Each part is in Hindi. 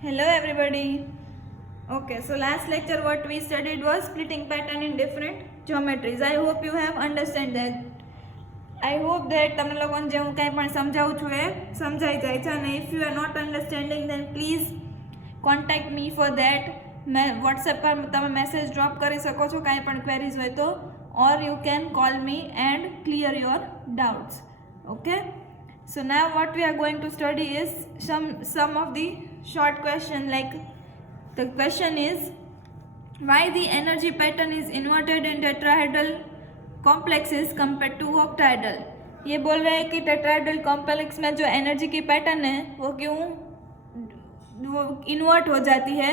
Hello everybody. Okay, so last lecture what we studied was splitting pattern in different geometries. I hope you have understand that. I hope that તમને લોકોને જે હું કંઈ પણ સમજાવું છું એ સમજાઈ જાય છે અને if you are not understanding then please contact me for that. મેં વોટ્સએપ પર તમે મેસેજ ડ્રોપ કરી શકો છો કાંઈ પણ ક્વેરીઝ હોય તો or you can call me and clear your doubts. Okay. So now what we are going to study is some of the short question. Like the question is why the energy pattern is inverted in tetrahedral complexes compared to octahedral. ये बोल रहे हैं कि टेट्राहेड्रल कॉम्प्लेक्स में जो एनर्जी की पैटर्न है वो क्यों वो इन्वर्ट हो जाती है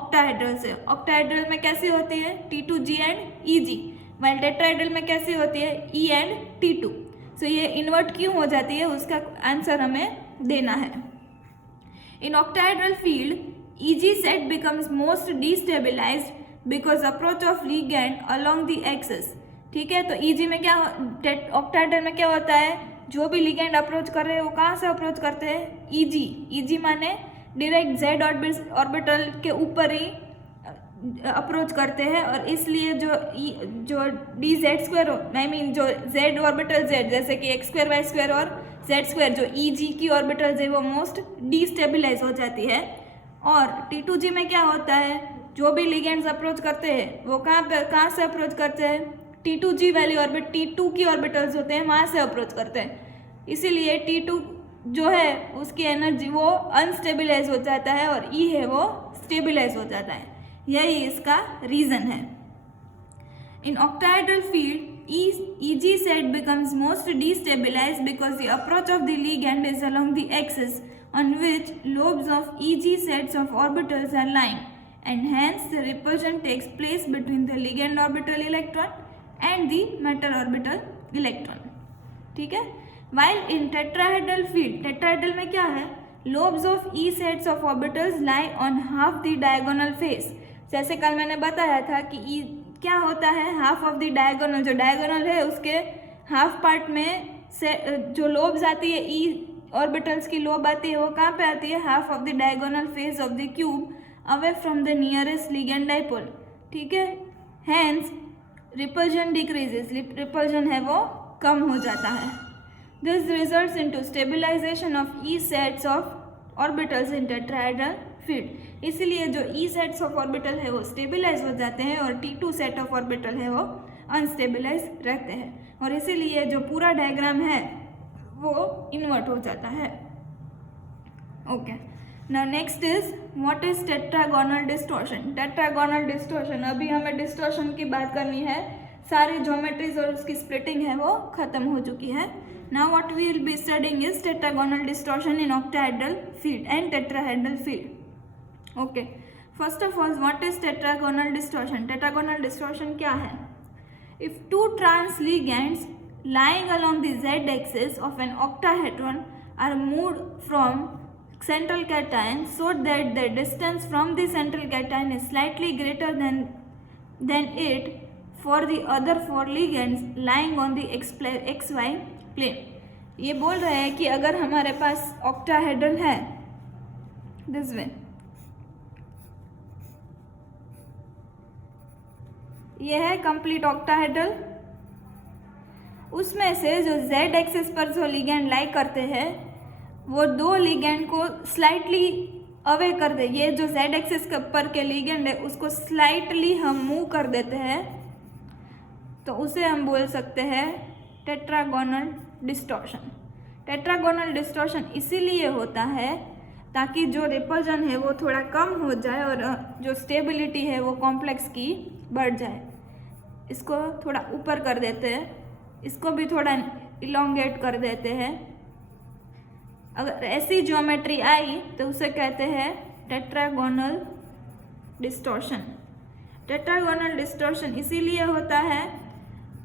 ऑक्टाहेड्रल से. ऑक्टाहेड्रल में कैसी होती है T2G and EG, while tetrahedral में कैसी होती है E एंड T2. सो ये इन्वर्ट क्यों हो जाती है उसका आंसर हमें देना है. In octahedral field EG set becomes most destabilised because approach of ligand along the axis. ठीक है, तो EG में क्या ऑक्टाहेड्रल में क्या होता है, जो भी लिगैंड अप्रोच कर रहे हैं वो कहाँ से अप्रोच करते हैं EG माने डायरेक्ट Z ऑर्बिटल के ऊपर ही अप्रोच करते हैं और इसलिए जो dz² आई मीन जो Z ऑर्बिटल Z जैसे कि x² y² और z² जो EG की ऑर्बिटल है वो मोस्ट डिस्टेबिलाइज हो जाती है. और T2G में क्या होता है, जो भी लिगेंड्स अप्रोच करते हैं वो कहाँ से अप्रोच करते हैं T2G वाली ऑर्बिट T2 की ऑर्बिटल्स होते हैं वहाँ से अप्रोच करते हैं. इसीलिए T2 जो है उसकी एनर्जी वो अनस्टेबिलाइज हो जाता है और E है वो स्टेबिलाइज हो जाता है. यही इसका रीजन है. In octahedral field EG set becomes most destabilized because the approach of the ligand is along the axis on which lobes of EG sets of orbitals are lying, and hence the repulsion takes place between the ligand orbital electron and the matter orbital electron. ठीक है. While in tetrahedral field, tetrahedral में क्या है, lobes of E sets of orbitals lie on half the diagonal face. जैसे कल मैंने बताया था कि E क्या होता है, हाफ ऑफ द डायगोनल, जो डायगोनल है उसके हाफ पार्ट में से जो लोब्स आती है E ऑर्बिटल्स की लोब आती है वो कहाँ पे आती है, half of the diagonal face of the cube away from the nearest ligand dipole. ठीक है, हैंस रिपल्जन डिक्रीजेस, रिपल्जन है वो कम हो जाता है. This results into stabilisation of E sets of orbitals in tetrahedral field. इसलिए जो E सेट्स ऑफ ऑर्बिटल है वो स्टेबिलाइज हो जाते हैं और T2 सेट ऑफ ऑर्बिटल है वो अनस्टेबिलाइज रहते हैं और इसीलिए जो पूरा डायग्राम है वो इन्वर्ट हो जाता है. Okay, now next is what is tetragonal distortion. Tetragonal distortion, अभी हमें डिस्टॉर्शन की बात करनी है, सारी ज्योमेट्रीज और उसकी स्प्लिटिंग है वो खत्म हो चुकी है. Now what we will be studying is tetragonal distortion in octahedral field and tetrahedral field. Okay, first of all what is tetragonal distortion. Tetragonal distortion क्या है, if two trans ligands lying along the Z axis of an octahedron are moved from central cation so that the distance from the central cation is slightly greater than it for the other four ligands lying on the xy plane. ये बोल रहे हैं कि अगर हमारे पास ऑक्टाहेड्रल है दिस वे, ये है कंप्लीट ऑक्टाहेड्रल, उसमें से जो Z एक्सिस पर जो लिगेंड लाई करते हैं वो दो लिगेंड को स्लाइटली अवे कर दे. ये जो Z एक्सिस पर के लिगेंड है उसको स्लाइटली हम मूव कर देते हैं तो उसे हम बोल सकते हैं टेट्रागोनल डिस्टॉर्शन. टेट्रागोनल डिस्टॉर्शन इसीलिए होता है ताकि जो रिपल्जन है वो थोड़ा कम हो जाए और जो स्टेबिलिटी है वो कॉम्प्लेक्स की बढ़ जाए. इसको थोड़ा ऊपर कर देते हैं, इसको भी थोड़ा इलोंगेट कर देते हैं. अगर ऐसी ज्योमेट्री आई तो उसे कहते हैं टेट्रागोनल डिस्टॉर्शन. टेट्रागोनल डिस्टॉर्शन इसीलिए होता है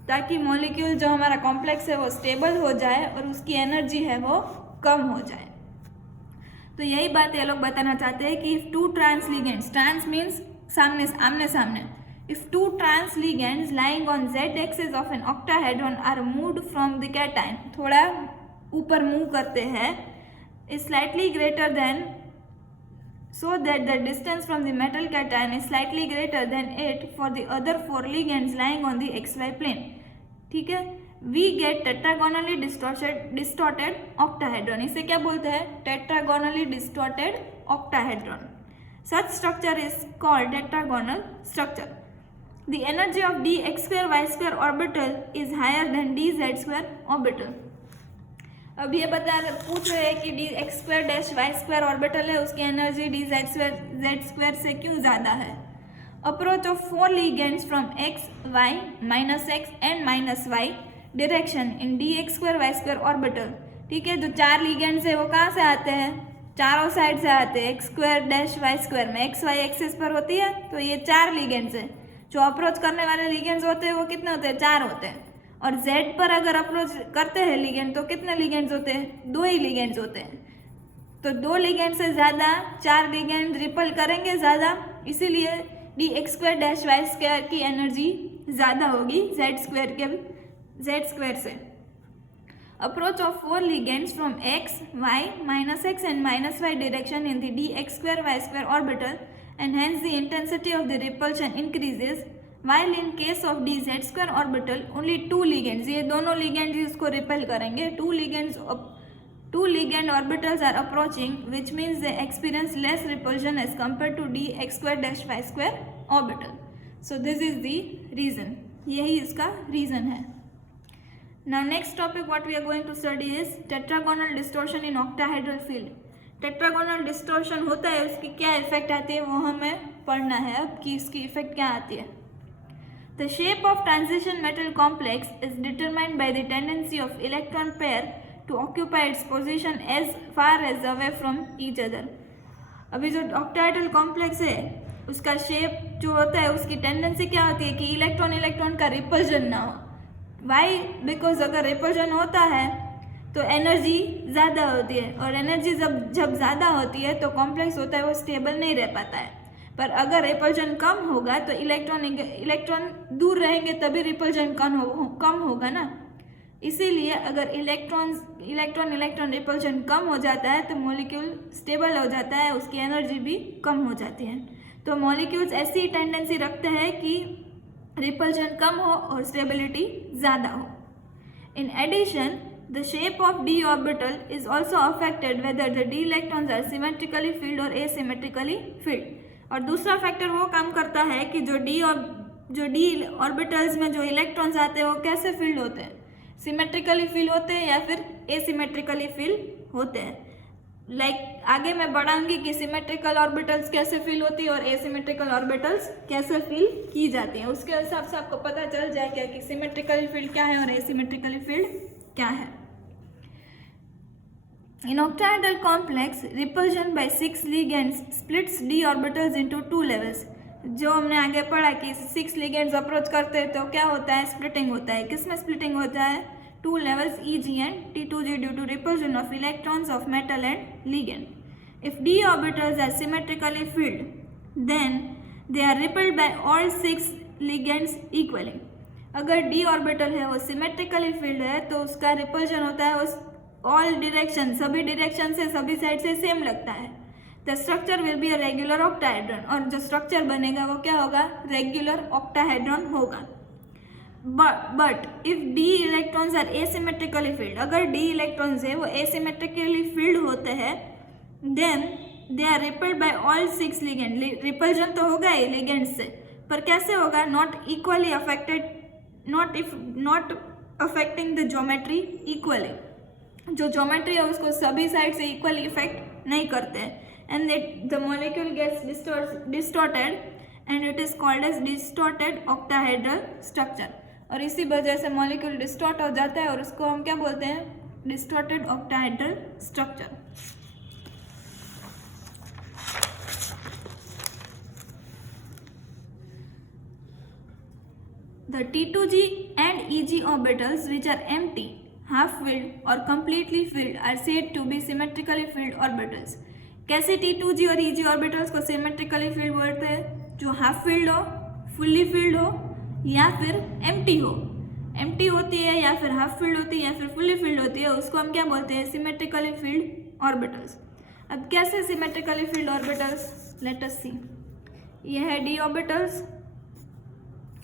ताकि मॉलिक्यूल जो हमारा कॉम्प्लेक्स है वो स्टेबल हो जाए और उसकी एनर्जी है वो कम हो जाए. तो यही बात ये लोग बताना चाहते हैं कि if two trans ligands, trans means सामने आमने सामने, if two trans ligands lying on Z axis of an octahedron are moved from the cation, थोड़ा ऊपर मूव करते हैं, is slightly greater than so that the distance from the metal cation is slightly greater than it for the other 4 ligands lying on the xy plane. ठीक है, we get tetragonally distorted octahedron. इसे क्या बोलते हैं? tetragonally distorted octahedron. Such structure is called tetragonal structure. The energy of dx square y square orbital is higher than dz square orbital. अब ये पूछ रहे हैं कि d x square dash y square orbital है, उसकी एनर्जी डी जेड स्क्वायर से क्यों ज़्यादा है. Approach of 4 ligands from x y minus x and minus y direction in d x square y square orbital. ठीक है, जो 4 लिगेंड्स है वो कहाँ से आते हैं? चारों साइड से आते हैं. X square dash y square में एक्स वाई एक्सिस पर होती है, तो ये 4 लिगेंड्स है. जो अप्रोच करने वाले लिगेंड्स होते हैं वो कितने होते हैं? 4 होते हैं. और Z पर अगर अप्रोच करते हैं लिगेंड तो कितने लिगेंड्स होते हैं? 2 ही लिगेंड्स होते हैं. तो 2 लिगेंड से ज़्यादा 4 लिगेंड रिपल करेंगे ज़्यादा, इसीलिए d x square dash y square की एनर्जी ज़्यादा होगी Z स्क्वायर से. Approach of 4 ligands from x y minus x and minus y direction in the d x square y square orbital and hence the intensity of the repulsion increases. While in case of dz square orbital only 2 ligands, ये दोनों ligands इसको repel करेंगे. 2 ligand orbitals are approaching, which means they experience less repulsion as compared to dx square dash y square orbital. So this is the reason. यही इसका reason है. Now next topic what we are going to study is tetragonal distortion in octahedral field. tetragonal distortion होता है, उसकी क्या इफेक्ट आती है वो हमें पढ़ना है अब कि इसकी इफेक्ट क्या आती है. The shape of transition metal complex is determined by the tendency of electron pair to occupy its position as far as away from each other. अभी जो octahedral complex है उसका शेप जो होता है उसकी टेंडेंसी क्या होती है कि इलेक्ट्रॉन का रिपल्जन ना हो. वाई? बिकॉज अगर रिपल्जन होता है तो एनर्जी ज़्यादा होती है, और एनर्जी जब ज़्यादा होती है तो कॉम्प्लेक्स होता है वो स्टेबल नहीं रह पाता है. पर अगर रिपल्जन कम होगा तो इलेक्ट्रॉन दूर रहेंगे तभी रिपल्जन कम होगा ना. इसीलिए अगर इलेक्ट्रॉन रिपल्जन कम हो जाता है तो मॉलिक्यूल स्टेबल हो जाता है, उसकी एनर्जी भी कम हो जाती है. तो मॉलिक्यूल्स ऐसी टेंडेंसी रखते हैं कि रिपल्जन कम हो और स्टेबिलिटी ज़्यादा हो. In addition the shape of d orbital is also affected whether the d electrons are symmetrically filled और एसिमेट्रिकली फील्ड. और दूसरा फैक्टर वो काम करता है कि जो डी ऑर्बिटल्स में जो इलेक्ट्रॉन्स आते हैं वो कैसे फील्ड होते हैं? सिमेट्रिकली फील्ड होते हैं या फिर एसिमेट्रिकली फील्ड होते हैं. आगे मैं बढ़ाऊंगी कि सिमेट्रिकल ऑर्बिटल्स कैसे फील होती है और एसिमेट्रिकल ऑर्बिटल्स कैसे फील की जाती हैं. उसके हिसाब से आपको पता चल जाएगा कि सिमेट्रिकली फील्ड क्या है और एसिमेट्रिकली फील्ड क्या है. In octahedral complex, repulsion by 6 ligands splits d orbitals into 2 levels. जो हमने आगे पढ़ा कि 6 ligands अप्रोच करते हैं तो क्या होता है? स्प्लिटिंग होता है. किस में स्प्लिटिंग होता है? 2 levels Eg and T2G due to repulsion of electrons of metal and ligand. If d orbitals are symmetrically filled, then they are repelled by all 6 ligands equally. अगर d ऑर्बिटल है वो सिमेट्रिकली फील्ड है तो उसका रिपल्शन होता है उस ऑल डिरेक्शन, सभी डिरेक्शन से सभी साइड से सेम लगता है. The structure will be a regular octahedron. और जो स्ट्रक्चर बनेगा वो क्या होगा? रेगुलर ऑक्टाहेड्रॉन होगा. But if d electrons are asymmetrically filled, अगर डी इलेक्ट्रॉन्स है वो एसिमेट्रिकली फील्ड होते हैं, then they are repelled by all 6 ligand. Repulsion तो होगा ही लिगेंड से, पर कैसे होगा? Not equally affected, not affecting the geometry equally. जो ज्योमेट्री है उसको सभी साइड से इक्वली इफेक्ट नहीं करते हैं. And the molecule gets distorted and it is called as distorted octahedral structure. और इसी वजह से मॉलिक्यूल डिस्टॉर्ट हो जाता है और उसको हम क्या बोलते हैं? Distorted octahedral structure. The T2G and EG orbitals which are empty, half filled or completely filled are said to be symmetrically filled orbitals. कैसे T2G और EG orbitals को symmetrically filled बोलते हैं? जो हाफ फील्ड हो, फुल्ली फील्ड हो या फिर एम्प्टी हो. एम्प्टी होती है या फिर हाफ फील्ड होती है या फिर फुल्ली फील्ड होती है, उसको हम क्या बोलते हैं? Symmetrically filled orbitals. अब कैसे symmetrically filled orbitals, let us see. ये है d ऑर्बिटल्स,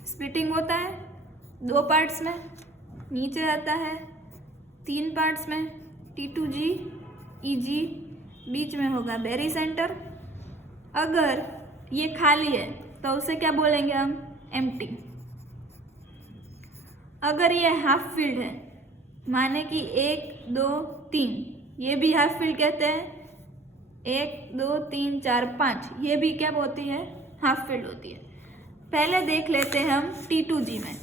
स्प्लिटिंग होता है 2 पार्ट्स में, नीचे आता है 3 पार्ट्स में, T2G EG, बीच में होगा बेरी सेंटर। अगर ये खाली है तो उसे क्या बोलेंगे हम, एम्प्टी। अगर ये हाफ फील्ड है, माने कि 1 2 3, ये भी हाफ फील्ड कहते हैं, 1 2 3 4 5, ये भी क्या होती है, हाफ फील्ड होती है। पहले देख लेते हैं हम T2G में।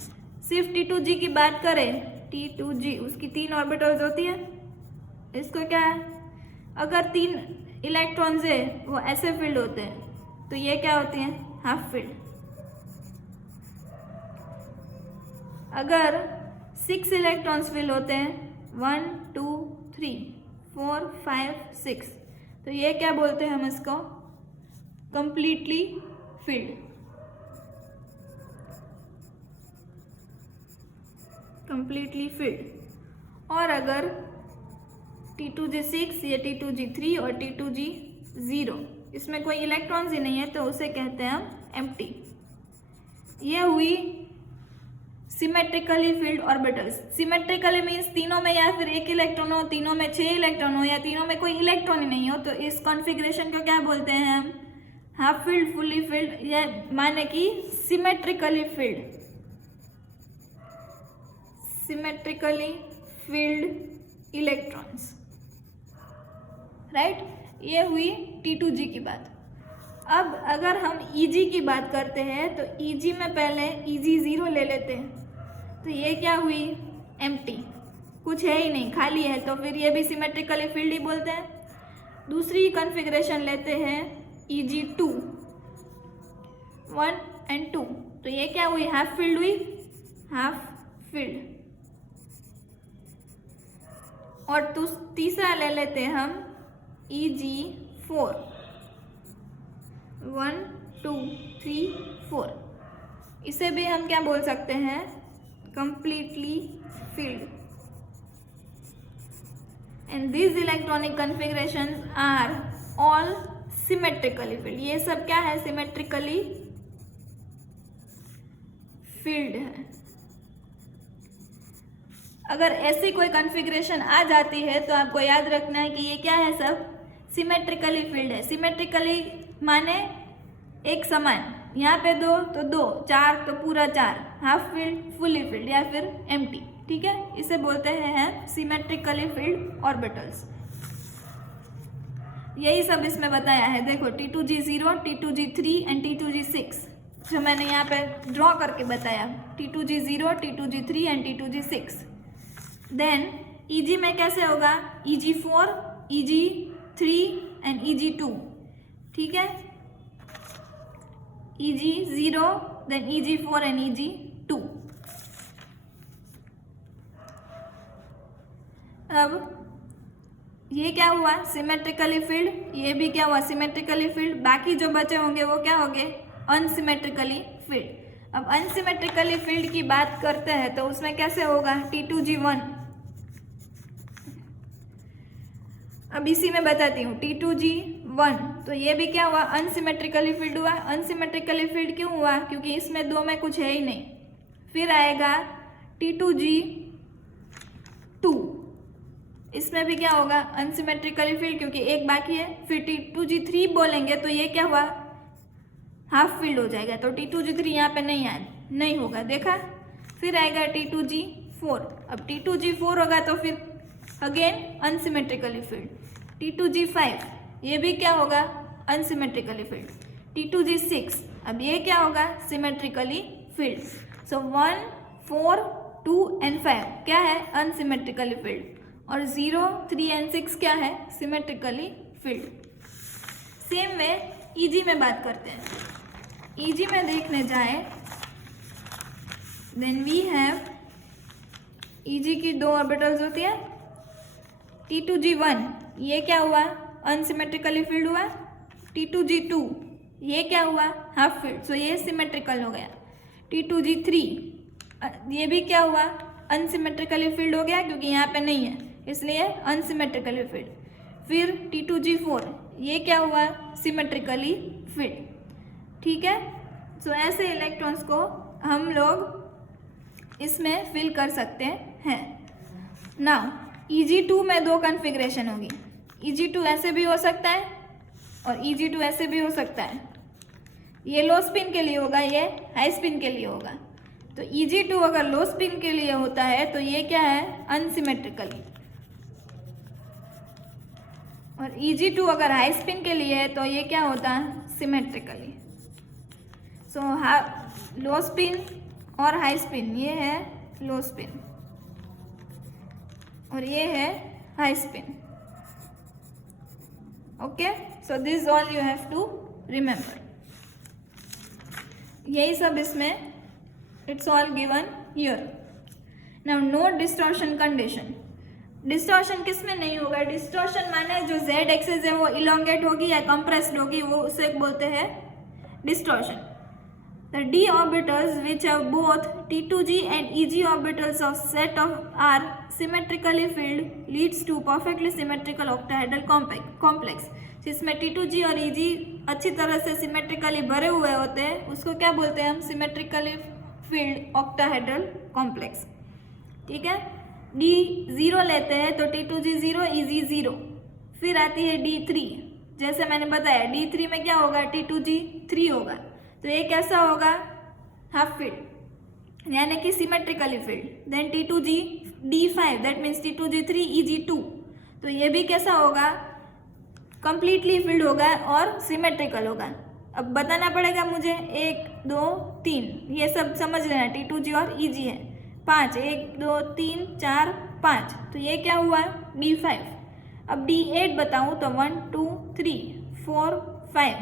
सिर्फ T2G की बात करें, T2G उसकी 3 ऑर्बिटल्स होती है। इसको क्या है, अगर 3 इलेक्ट्रॉन्स है वो ऐसे फील्ड होते हैं, तो ये क्या होती है, हाफ फील्ड। अगर 6 इलेक्ट्रॉन्स फील्ड होते हैं, 1 2 3 4 5 6, तो ये क्या बोलते हैं हम इसको, कंप्लीटली फील्ड। Completely field. और अगर T2G6 या T2G3 और T2G0, इसमें कोई इलेक्ट्रॉन्स ही नहीं है, तो उसे कहते हैं हम एम्प्टी। ये हुई symmetrically filled orbitals. Symmetrically means तीनों में या फिर 1 इलेक्ट्रॉन हो, तीनों में 6 इलेक्ट्रॉन हो, या तीनों में कोई इलेक्ट्रॉन ही नहीं हो, तो इस कॉन्फ़िगरेशन को क्या बोलते हैं हम, हाफ फील्ड, फुली फील्ड, या माने कि symmetrically field, symmetrically field electrons, right. ये हुई T2G की बात। अब अगर हम EG की बात करते हैं तो EG में पहले EG0 ले लेते हैं, तो ये क्या हुई, एम्प्टी, कुछ है ही नहीं, खाली है, तो फिर ये भी सिमेट्रिकली फील्ड ही बोलते हैं। दूसरी कॉन्फ़िगरेशन लेते हैं EG2 1 और 2, तो ये क्या हुई, हाफ फील्ड हुई, हाफ फील्ड। और तीसरा ले लेते हैं हम EG4 1 2 3 4, इसे भी हम क्या बोल सकते हैं, completely filled. And this electronic configurations are all symmetrically filled. ये सब क्या है, सिमेट्रिकली फील्ड है। अगर ऐसी कोई कॉन्फ़िगरेशन आ जाती है तो आपको याद रखना है कि ये क्या है, सब सिमेट्रिकली फील्ड है। सिमेट्रिकली माने एक समान, यहाँ पे 2 तो 2, 4 तो पूरा 4, हाफ फील्ड, फुली फील्ड या फिर एम्प्टी, ठीक है। इसे बोलते हैं सिमेट्रिकली फील्ड ऑर्बिटल्स। यही सब इसमें बताया है, देखो T2G0, T2G3 एंड T2G6, जो मैंने यहाँ पे ड्रॉ करके बताया, T2G0, T2G3 and T2G6। Then EG में कैसे होगा, EG4, EG3 एंड EG2, ठीक है, EG0, then EG4 and EG2। अब ये क्या हुआ, सिमेट्रिकली फील्ड, ये भी क्या हुआ, सिमेट्रिकली फील्ड। बाकी जो बचे होंगे वो क्या होंगे, अनसिमेट्रिकली फील्ड। अब अनसिमेट्रिकली फील्ड की बात करते हैं तो उसमें कैसे होगा, T2G1। अब इसी में बताती हूँ, T2G1, तो ये भी क्या हुआ, अनसिमेट्रिकली फील्ड हुआ। अनसिमेट्रिकली फील्ड क्यों हुआ, क्योंकि इसमें 2 में कुछ है ही नहीं। फिर आएगा T2G2, इसमें भी क्या होगा, अनसिमेट्रिकली फील्ड, क्योंकि एक बाकी है। फिर T2G3 बोलेंगे तो ये क्या हुआ, हाफ फील्ड हो जाएगा, तो T2G3 यहाँ पे नहीं होगा, देखा। फिर आएगा T2G4। अब T2G4 होगा तो फिर अगेन अनसिमेट्रिकली फील्ड। T2G5, ये भी क्या होगा, अनसिमेट्रिकली फील्ड। T2G6, अब ये क्या होगा, सिमेट्रिकली फील्ड। सो 1 4 2 एंड 5 क्या है, अनसिमेट्रिकली फील्ड, और 0 3 एंड 6 क्या है, symmetrically field. Same way EG में बात करते हैं। EG में देखने जाए, देन वी हैव EG की 2 ऑर्बिटल्स होती है। T2G1, ये क्या हुआ, अनसिमेट्रिकली फील्ड हुआ। T2G2, ये क्या हुआ, हाफ फील्ड, सो ये सिमेट्रिकल हो गया। T2G3, ये भी क्या हुआ, अनसिमेट्रिकली फील्ड हो गया, क्योंकि यहाँ पे नहीं है, इसलिए अनसिमेट्रिकली फील्ड। फिर T2G4, ये क्या हुआ, सिमेट्रिकली फिल्ड। ठीक है, सो ऐसे इलेक्ट्रॉन्स को हम लोग इसमें फिल कर सकते हैं। नाउ Eg2 में दो कॉन्फ़िगरेशन होगी, Eg2 ऐसे भी हो सकता है और Eg2 ऐसे भी हो सकता है। ये लो स्पिन के लिए होगा, ये हाई स्पिन के लिए होगा। तो Eg2 अगर लो स्पिन के लिए होता है तो ये क्या है, अनसिमेट्रिकली, और Eg2 अगर हाई स्पिन के लिए है तो ये क्या होता है, सिमेट्रिकली। सो लो स्पिन और हाई स्पिन, ये है लो स्पिन और ये है high spin. Okay, so this all you have to remember. यही सब इसमें it's all given here. Now no distortion condition. Distortion किस में नहीं होगा, डिस्टॉर्शन माने जो जेड एक्सेस है वो इलोंगेट होगी या कंप्रेस्ड होगी, वो उसे बोलते हैं distortion. The d orbitals which have both T2G and Eg orbitals of set of are symmetrically filled leads to perfectly symmetrical octahedral complex। जिसमें T2G और Eg अच्छी तरह से सिमेट्रिकली भरे हुए होते हैं, उसको क्या बोलते हैं हम, सिमेट्रिकली फिल्ड ऑक्टाहेड्रल कॉम्प्लेक्स। ठीक है, D0 लेते हैं तो T2G 0, Eg 0। फिर आती है D3, जैसे मैंने बताया D3 में क्या होगा, T2G 3 होगा, तो ये कैसा होगा, हाफ फील्ड यानी कि symmetrically filled. Then T2G D5, that means T2G 3, Eg 2, तो ये भी कैसा होगा, कंप्लीटली फील्ड होगा और सिमेट्रिकल होगा। अब बताना पड़ेगा मुझे 1 2 3, ये सब समझ लेना, T2G और Eg है। 5, 1 2 3 4 5, तो ये क्या हुआ, D5। अब D8 बताऊँ तो 1 2 3 4 5।